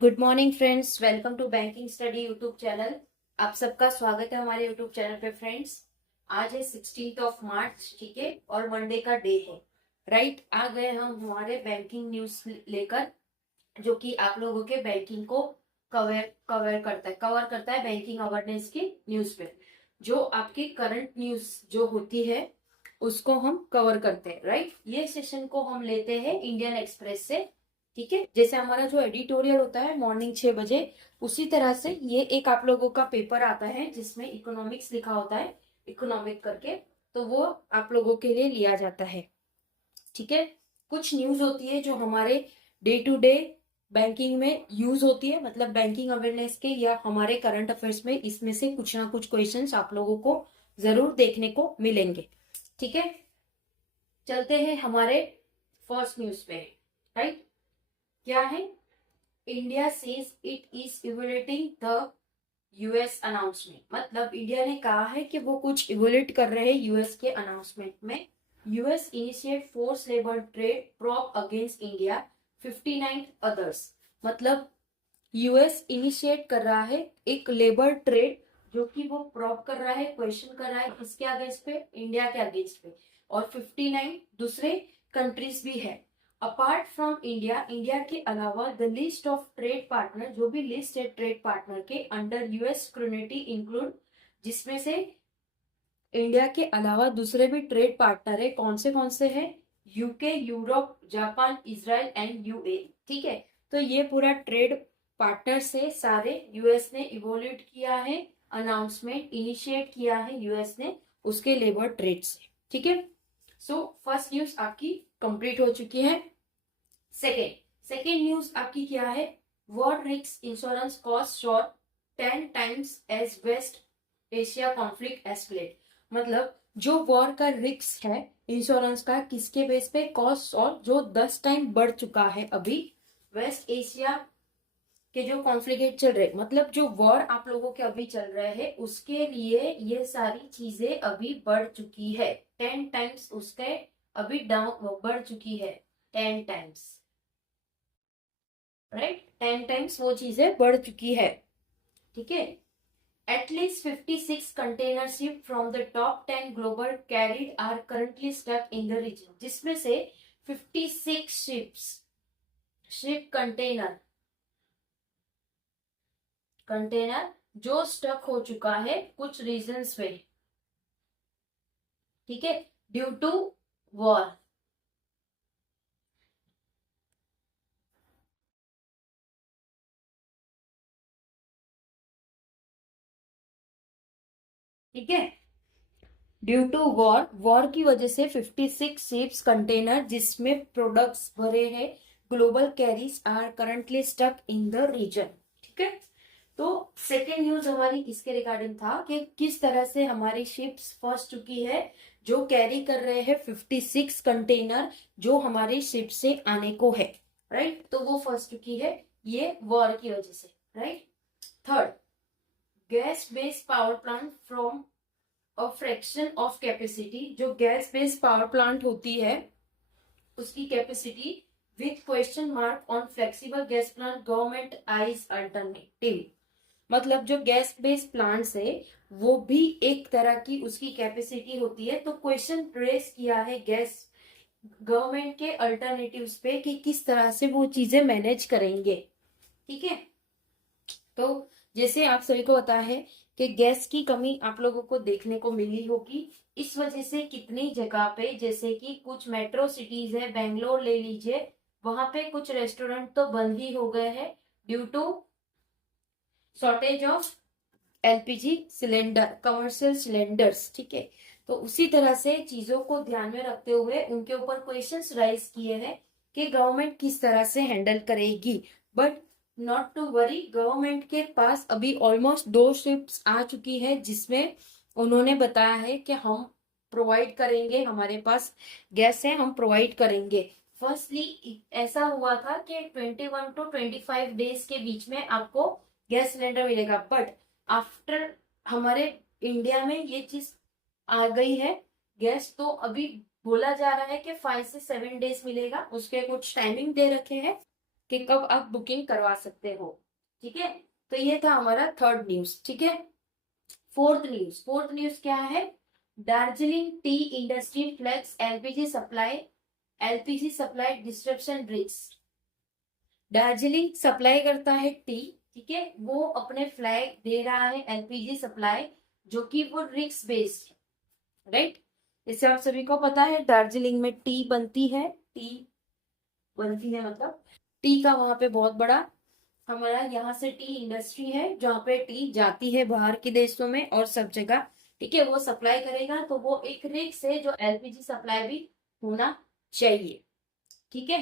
Good morning friends, welcome to banking study YouTube channel. आप सबका स्वागत है हमारे यूट्यूब चैनल पे फ्रेंड्स। आज है 16 ऑफ मार्च, ठीक है, और मंडे का डे है। राइट, आ गए हम हमारे बैंकिंग न्यूज लेकर, जो कि आप लोगों के बैंकिंग को कवर करता है बैंकिंग अवेयरनेस की न्यूज पे। जो आपकी करंट न्यूज जो होती है उसको हम कवर करते हैं। राइट, ये सेशन को हम लेते हैं इंडियन एक्सप्रेस से। ठीक है, जैसे हमारा जो एडिटोरियल होता है मॉर्निंग 6 बजे, उसी तरह से ये एक आप लोगों का पेपर आता है जिसमें इकोनॉमिक्स लिखा होता है, इकोनॉमिक करके, तो वो आप लोगों के लिए लिया जाता है। ठीक है, कुछ न्यूज होती है जो हमारे डे टू डे बैंकिंग में यूज होती है, मतलब बैंकिंग अवेयरनेस के या हमारे करंट अफेयर्स में, इसमें से कुछ ना कुछ क्वेश्चंस आप लोगों को जरूर देखने को मिलेंगे। ठीक है, चलते हैं हमारे फर्स्ट न्यूज पे। राइट, क्या है? India says it is evaluating the US announcement. मतलब इंडिया ने कहा है कि वो कुछ इवोल्यूट कर रहे हैं यूएस के अनाउंसमेंट में। US initiate force labour trade prop against India 59 others. मतलब यूएस इनिशिएट कर रहा है एक लेबर ट्रेड, जो कि वो प्रॉप कर रहा है, क्वेश्चन कर रहा है किसके अगेंस्ट पे? इंडिया के अगेंस्ट पे। और 59 दूसरे कंट्रीज भी है अपार्ट फ्रॉम इंडिया। इंडिया के अलावा the list of trade partner, जो भी लिस्ट है ट्रेड पार्टनर के अंडर यूएस स्क्रूटिनी इंक्लूड, जिसमें से इंडिया के अलावा दूसरे भी ट्रेड पार्टनर है। कौन से हैं? UK, Europe, Japan, Israel and UAE. ठीक है, तो ये पूरा ट्रेड पार्टनर से सारे यूएस ने इवोल्यूट किया है, अनाउंसमेंट इनिशिएट किया है यूएस ने उसके लेबर ट्रेड से। ठीक है, सो फर्स्ट न्यूज आपकी कंप्लीट हो चुकी है। सेकेंड न्यूज आपकी क्या है? War risk insurance cost shot 10 times as west Asia conflict escalate. मतलब जो वॉर का रिस्क है इंश्योरेंस का, किसके बेस पे? कॉस्ट और जो 10 टाइम बढ़ चुका है अभी वेस्ट एशिया के जो कॉन्फ्लिक्ट चल रहे, मतलब जो वॉर आप लोगों के अभी चल रहे हैं उसके लिए ये सारी चीजें अभी बढ़ चुकी है। 10 टाइम्स उसके अभी डाउन बढ़ चुकी है, 10 टाइम्स। राइट, 10 टाइम्स वो चीजें बढ़ चुकी है। ठीक है, at least 56 container ship from the top 10 global carried are currently stuck in the region, जिसमें से 56 शिप कंटेनर जो स्टक हो चुका है कुछ रीजंस पे। ठीक है, ड्यू टू वॉर। ठीक है, ड्यू टू वॉर की वजह से 56 शिप्स कंटेनर जिसमें प्रोडक्ट्स भरे हैं global carriers are currently stuck in the region. ठीक है, तो सेकेंड न्यूज हमारी इसके रिगार्डिंग था कि किस तरह से हमारी शिप्स फंस चुकी है जो कैरी कर रहे हैं 56 कंटेनर जो हमारी शिप से आने को है। राइट, तो वो फंस चुकी है ये वॉर की वजह से। Right, third, gas based power plant from a fraction of capacity. जो गैस बेस्ड पावर प्लांट होती है उसकी capacity with question mark on flexible gas plant government eyes alternative. मतलब जो गैस बेस्ड प्लांट्स है वो भी एक तरह की उसकी कैपेसिटी होती है, तो क्वेश्चन रेस किया है गैस गवर्नमेंट के अल्टरनेटिव्स पे कि किस तरह से वो चीजें मैनेज करेंगे। ठीक है, तो जैसे आप सभी को पता है कि गैस की कमी आप लोगों को देखने को मिली होगी। इस वजह से कितनी जगह पे, जैसे कि कुछ मेट्रो सिटीज है, बेंगलोर ले लीजिए, वहां पे कुछ रेस्टोरेंट तो बंद ही हो गए हैं due to shortage of LPG cylinder, commercial cylinders. ठीक है, तो उसी तरह से चीजों को ध्यान में रखते हुए उनके ऊपर क्वेश्चंस राइज किए हैं कि गवर्नमेंट किस तरह से हैंडल करेगी। But not to worry, government के पास अभी ऑलमोस्ट 2 शिप्स आ चुकी है जिसमें उन्होंने बताया है कि हम प्रोवाइड करेंगे, हमारे पास गैस है, हम प्रोवाइड करेंगे। फर्स्टली ऐसा हुआ था कि 21 to 25 डेज के बीच में आपको गैस सिलेंडर मिलेगा, बट आफ्टर हमारे इंडिया में ये चीज आ गई है गैस, तो अभी बोला जा रहा है कि 5 से 7 डेज मिलेगा, उसके कुछ टाइमिंग दे रखे हैं। कि कब आप बुकिंग करवा सकते हो। ठीक है, तो ये था हमारा थर्ड न्यूज। ठीक है, फोर्थ न्यूज क्या है? Darjeeling T industry flags LPG supply disruption risk. Darjeeling supply करता है टी, ठीक है, वो अपने फ्लैग दे रहा है एलपीजी सप्लाई, जो कि वो रिस्क बेस्ड, राइट। इससे आप सभी को पता है दार्जिलिंग में टी बनती है, मतलब टी का वहां पे बहुत बड़ा हमारा यहाँ से टी इंडस्ट्री है, जहाँ पे टी जाती है बाहर के देशों में और सब जगह। ठीक है, वो सप्लाई करेगा तो वो एक रिस्क है जो एलपीजी सप्लाई भी होना चाहिए। ठीक है,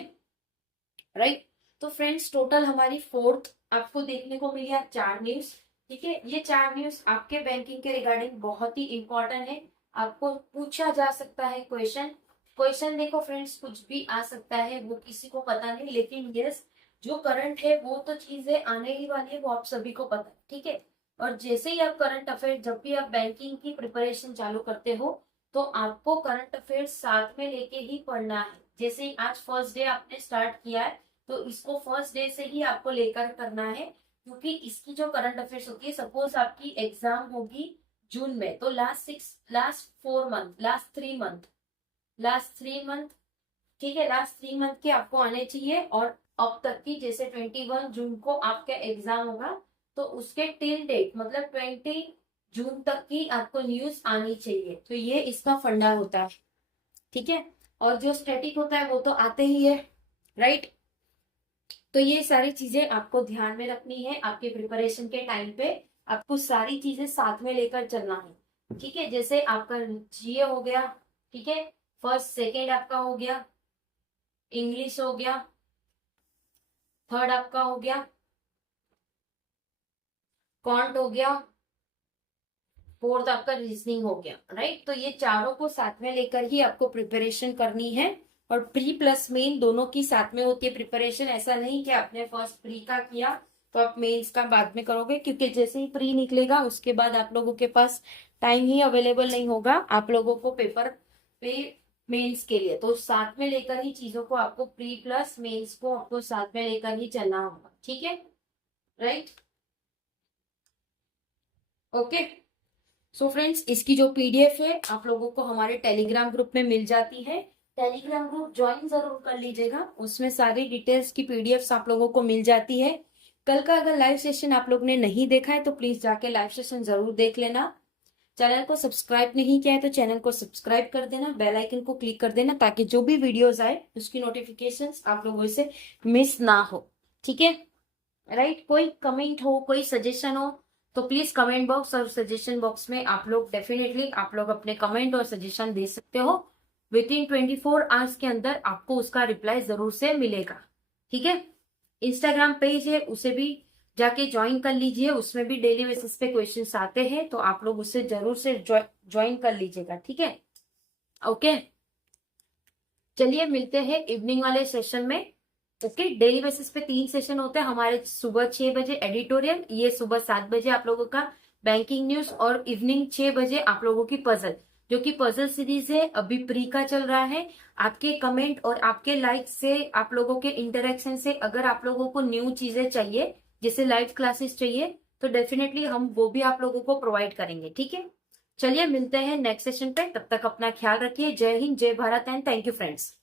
राइट। तो फ्रेंड्स टोटल हमारी फोर्थ आपको देखने को मिली 4 न्यूज। ठीक है, ये 4 न्यूज आपके बैंकिंग के रिगार्डिंग बहुत ही इंपॉर्टेंट है, आपको पूछा जा सकता है क्वेश्चन देखो फ्रेंड्स, कुछ भी आ सकता है, वो किसी को पता नहीं, लेकिन यस जो करंट है वो तो चीजें आने ही वाली है, वो आप सभी को पता है। ठीक है, और जैसे ही आप करंट अफेयर, जब भी आप बैंकिंग की प्रिपरेशन चालू करते हो तो आपको करंट अफेयर साथ में लेके ही पढ़ना है। जैसे ही आज फर्स्ट डे आपने स्टार्ट किया है तो इसको फर्स्ट डे से ही आपको लेकर करना है, क्योंकि इसकी जो करंट अफेयर्स होती है, सपोज आपकी एग्जाम होगी जून में, तो लास्ट थ्री मंथ, ठीक है, लास्ट 3 मंथ के आपको आने चाहिए। और अब तक की, जैसे 21 जून को आपका एग्जाम होगा तो उसके टिल डेट मतलब 20 जून तक की आपको न्यूज आनी चाहिए। तो ये इसका फंडा होता है। ठीक है, और जो स्टैटिक होता है वो तो आते ही है, राइट। तो ये सारी चीजें आपको ध्यान में रखनी है, आपके प्रिपरेशन के टाइम पे आपको सारी चीजें साथ में लेकर चलना है। ठीक है, जैसे आपका जीए हो गया, ठीक है, फर्स्ट सेकेंड आपका हो गया, इंग्लिश हो गया, थर्ड आपका हो गया कॉन्ट हो गया, फोर्थ आपका रीजनिंग हो गया, राइट। तो ये चारों को साथ में लेकर ही आपको प्रिपरेशन करनी है, और प्री प्लस मेन दोनों की साथ में होती है प्रिपरेशन। ऐसा नहीं कि आपने फर्स्ट प्री का किया तो आप मेंस का बाद में करोगे, क्योंकि जैसे ही प्री निकलेगा उसके बाद आप लोगों के पास टाइम ही अवेलेबल नहीं होगा आप लोगों को पेपर पे मेंस के लिए। तो साथ में लेकर ही चीजों को, आपको प्री प्लस मेंस को आपको साथ में लेकर ही चलना होगा। ठीक है, राइट, ओके। सो फ्रेंड्स इसकी जो पीडीएफ है आप लोगों को हमारे टेलीग्राम ग्रुप में मिल जाती है, टेलीग्राम ग्रुप ज्वाइन जरूर कर लीजिएगा, उसमें सारी डिटेल्स की पीडीएफ आप लोगों को मिल जाती है। कल का अगर लाइव सेशन आप लोग ने नहीं देखा है तो प्लीज जाके लाइव सेशन जरूर देख लेना। चैनल को सब्सक्राइब नहीं किया है तो चैनल को सब्सक्राइब कर देना, बेल आइकन को क्लिक कर देना, ताकि जो भी वीडियोस आए उसकी नोटिफिकेशंस आप लोगों से मिस ना हो। ठीक है, राइट। कोई कमेंट हो, कोई सजेशन हो तो प्लीज कमेंट बॉक्स और सजेशन बॉक्स में आप लोग डेफिनेटली आप लोग अपने कमेंट और सजेशन दे सकते हो। विद इन 24 आवर्स के अंदर आपको उसका रिप्लाई जरूर से मिलेगा। ठीक है, इंस्टाग्राम पेज है उसे भी जाके ज्वाइन कर लीजिए, उसमें भी डेली बेसिस पे क्वेश्चंस आते हैं, तो आप लोग उससे जरूर से ज्वाइन कर लीजिएगा। ठीक है, ओके। चलिए मिलते हैं इवनिंग वाले सेशन में। ओके, डेली बेसिस पे 3 सेशन होते हैं हमारे, सुबह 6 बजे एडिटोरियल, ये सुबह 7 बजे आप लोगों का बैंकिंग न्यूज, और इवनिंग 6 बजे आप लोगों की पजल, जो कि पजल सीरीज है, अभी प्री का चल रहा है। आपके कमेंट और आपके लाइक से, आप लोगों के इंटरेक्शन से, अगर आप लोगों को न्यू चीजें चाहिए, जैसे लाइव क्लासेस चाहिए, तो डेफिनेटली हम वो भी आप लोगों को प्रोवाइड करेंगे। ठीक है, चलिए मिलते हैं नेक्स्ट सेशन पे, तब तक अपना ख्याल रखिए। जय हिंद, जय Bharat and thank you friends.